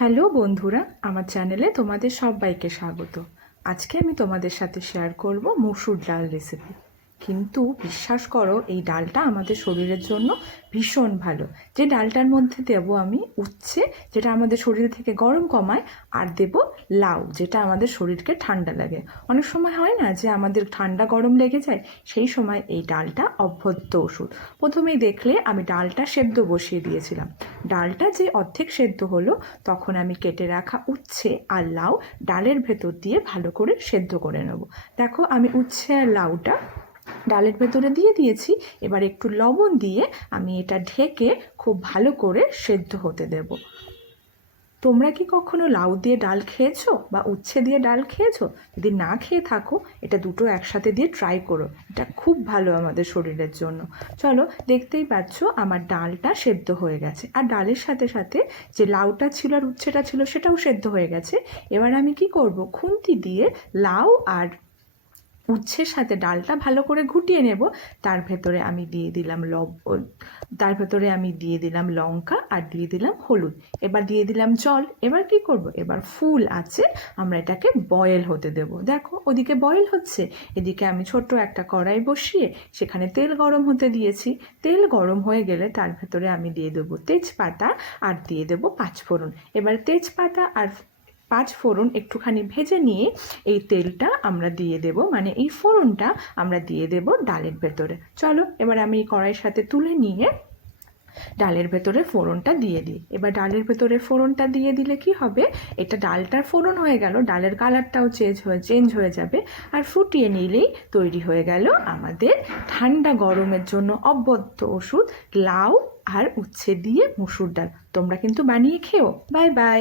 Hello বন্ধুরা, আমার চ্যানেলে তোমাদের সবাইকে স্বাগত। আজকে আমি তোমাদের সাথে শেয়ার করব মসুর ডাল রেসিপি। কিন্তু বিশ্বাস করো, এই ডালটা আমাদের শরীরের জন্য ভীষণ ভালো। যে ডালটার মধ্যে দেব আমি উচ্ছে, যেটা আমাদের শরীর থেকে গরম কমায়, আর দেব লাউ, যেটা আমাদের শরীরকে ঠান্ডা লাগে। অনেক সময় হয় না যে আমাদের ঠান্ডা গরম লেগে যায়, সেই সময় এই ডালটা অভ্যস্ত ওষুধ। প্রথমেই দেখলে আমি ডালটা সেদ্ধ বসিয়ে দিয়েছিলাম। ডালটা যে অর্ধেক সেদ্ধ হলো, তখন আমি কেটে রাখা উচ্ছে আর লাউ ডালের ভেতর দিয়ে ভালো করে সেদ্ধ করে নেব। দেখো, আমি উচ্ছে আর লাউটা ডালের ভেতরে দিয়ে দিয়েছি। এবার একটু লবণ দিয়ে আমি এটা ঢেকে খুব ভালো করে সেদ্ধ হতে দেব। তোমরা কি কখনো লাউ দিয়ে ডাল খেয়েছো বা উচ্ছে দিয়ে ডাল খেয়েছো? যদি না খেয়ে থাকো, এটা দুটো একসাথে দিয়ে ট্রাই করো। এটা খুব ভালো আমাদের শরীরের জন্য। চলো, দেখতেই পাচ্ছ আমার ডালটা সেদ্ধ হয়ে গেছে, আর ডালের সাথে সাথে যে লাউটা ছিল আর উচ্ছেটা ছিল সেটাও সেদ্ধ হয়ে গেছে। এবার আমি কি করব, খুন্তি দিয়ে লাউ আর উচ্ছের সাথে ডালটা ভালো করে ঘুটিয়ে নেব। তার ভেতরে আমি দিয়ে দিলাম তার ভেতরে আমি দিয়ে দিলাম লঙ্কা আর দিয়ে দিলাম হলুদ। এবার দিয়ে দিলাম জল। এবার কি করব, এবার ফুল আছে আমরা এটাকে বয়েল হতে দেব। দেখো, ওদিকে বয়েল হচ্ছে, এদিকে আমি ছোট্ট একটা কড়াই বসিয়ে সেখানে তেল গরম হতে দিয়েছি। তেল গরম হয়ে গেলে তার ভেতরে আমি দিয়ে দেবো তেজপাতা আর দিয়ে দেবো পাঁচফোড়ন। এবার তেজপাতা আর পাঁচফোড়ন একটুখানি ভেজে নিয়ে এই তেলটা আমরা দিয়ে দেব, মানে এই ফোড়নটা আমরা দিয়ে দেব ডালের ভেতরে। চলো, এবার আমি এই কড়াইয়ের সাথে তুলে নিয়ে ডালের ভেতরে ফোড়নটা দিয়ে দিই। এবার ডালের ভেতরে ফোড়নটা দিয়ে দিলে কি হবে, এটা ডালটার ফোড়ন হয়ে গেল, ডালের কালারটাও চেঞ্জ হয়ে যাবে। আর ফুটিয়ে নিলেই তৈরি হয়ে গেল আমাদের ঠান্ডা গরমের জন্য অব্যর্থ ওষুধ, লাউ আর উচ্ছে দিয়ে মসুর ডাল। তোমরা কিন্তু বানিয়ে খেও। Bye bye.